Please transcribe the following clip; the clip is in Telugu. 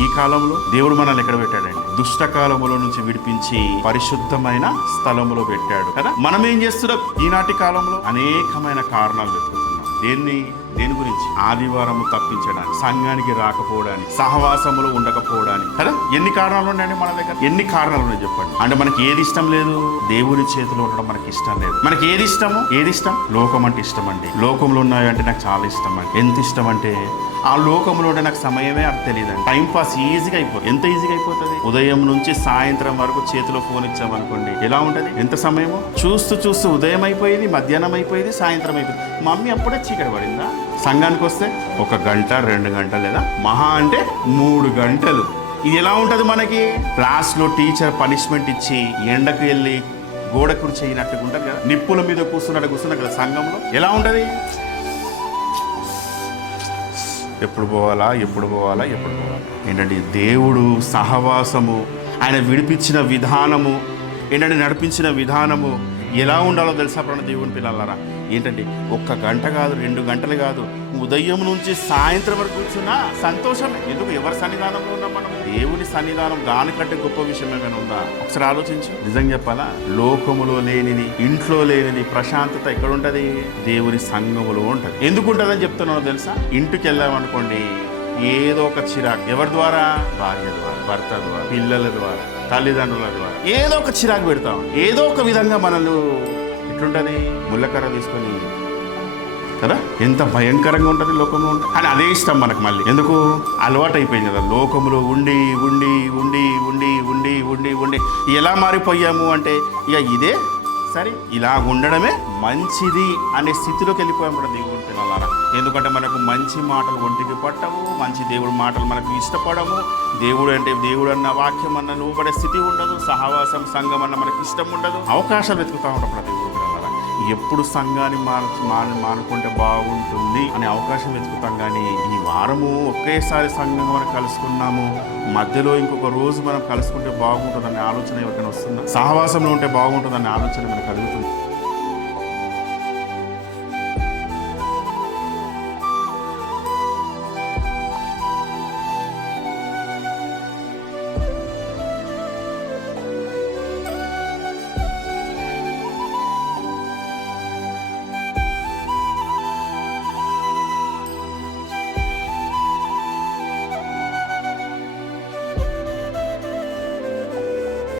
ఈ కాలంలో దేవుడు మనల్ని ఎక్కడ పెట్టాడండి? దుష్ట కాలములో నుంచి విడిపించి పరిశుద్ధమైన స్థలములో పెట్టాడు కదా. మనం ఏం చేస్తున్నాం? ఈనాటి కాలంలో అనేకమైన కారణాలు వెతుకుతున్నాం. దేని గురించి? ఆదివారము తప్పించడానికి, సంఘానికి రాకపోవడానికి, సహవాసములు ఉండకపోవడానికి కదా. ఎన్ని కారణాలు ఉన్నాయండి మన దగ్గర? ఎన్ని కారణాలు ఉన్నాయి చెప్పండి. అంటే మనకి ఏది ఇష్టం లేదు? దేవుని చేతిలో ఉండడం మనకి ఇష్టం లేదు. మనకి ఏది ఇష్టము? ఏది ఇష్టం? లోకం అంటే ఇష్టం అండి. లోకంలో ఉన్నాయంటే నాకు చాలా ఇష్టం అండి. ఎంత ఇష్టం అంటే ఆ లోకంలో ఉంటే నాకు సమయమే అది తెలియదండి. టైం పాస్ ఈజీగా అయిపోతుంది. ఎంత ఈజీగా అయిపోతుంది? ఉదయం నుంచి సాయంత్రం వరకు చేతిలో ఫోన్ ఇచ్చామనుకోండి, ఎలా ఉంటుంది? ఎంత సమయము? చూస్తూ చూస్తూ ఉదయం అయిపోయింది, మధ్యాహ్నం అయిపోయింది, సాయంత్రం అయిపోయింది. మమ్మీ అప్పుడే చీకటి పడిందా? సంఘానికి వస్తే 1 గంట 2 గంటలు లేదా మహా అంటే 3 గంటలు. ఇది ఎలా ఉంటుంది మనకి? క్లాస్లో టీచర్ పనిష్మెంట్ ఇచ్చి ఎండకు వెళ్ళి గోడ కుర్చీ అయినట్టుగా ఉంటుంది కదా, నిప్పుల మీద కూర్చున్నట్టు కదా సంఘంలో. ఎలా ఉంటుంది? ఎప్పుడు పోవాలా ఏంటంటే దేవుడు సహవాసము, ఆయన విడిపించిన విధానము ఏంటంటే నడిపించిన విధానము ఎలా ఉండాలో తెలుసా దేవుని పిల్లలారా? ఏంటంటే 1 గంట కాదు, 2 గంటలు కాదు, ఉదయం నుంచి సాయంత్రం వరకు కూర్చున్నా సంతోషమే. ఎందుకు? ఎవరి సన్నిధానంలో ఉన్నాం మనం? దేవుని సన్నిధానం. దానికంటే గొప్ప విషయం ఏమైనా ఉందా? ఒకసారి ఆలోచించు. నిజం చెప్పాలా, లోకములో లేనిది, ఇంట్లో లేనిది ప్రశాంతత ఎక్కడ ఉంటుంది? దేవుని సంఘములో ఉంటుంది. ఎందుకు ఉంటుందని చెప్తున్నానో తెలుసా? ఇంటికి వెళ్ళామనుకోండి, ఏదో ఒక చిరాకు. ఎవరి ద్వారా? భార్య ద్వారా, భర్త ద్వారా, పిల్లల ద్వారా, తల్లిదండ్రుల ద్వారా ఏదో ఒక చిరాకు పెడతాం. ఏదో ఒక విధంగా మనల్ని ఎట్లుంటుంది? ముళ్ళకర్ర తీసుకొని కదా, ఎంత భయంకరంగా ఉంటుంది లోకంలో ఉంటుంది. కానీ అదే ఇష్టం మనకు మళ్ళీ. ఎందుకు? అలవాటు అయిపోయింది కదా లోకంలో ఉండి ఉండి ఉండి ఉండి ఉండి ఉండి ఉండి ఎలా మారిపోయాము అంటే ఇక ఇదే సరే, ఇలా ఉండడమే మంచిది అనే స్థితిలోకి వెళ్ళిపోయాం కూడా దేవుని పిల్లలారా. ఎందుకంటే మనకు మంచి మాటలు ఒంటికి పట్టవు, మంచి దేవుడి మాటలు మనకు ఇష్టపడము. దేవుడు అన్న వాక్యం అన్న లోబడే స్థితి ఉండదు. సహవాసం, సంఘం అన్న మనకి ఇష్టం ఉండదు. అవకాశాలు వెతుకుతా ఉంటాం కూడా దేవుడు పిల్లలారా. ఎప్పుడు సంఘాన్ని మానుకుంటే బాగుంటుంది అనే అవకాశం వెతుకుతాం. కానీ ఈ వారము ఒకేసారి సంఘంగా మనం కలుసుకున్నాము, మధ్యలో ఇంకొక రోజు మనం కలుసుకుంటే బాగుంటుందనే ఆలోచన ఎవరికైనా వస్తుందా? సహవాసంలో ఉంటే బాగుంటుందనే ఆలోచన మనకు కలుగుతుంది.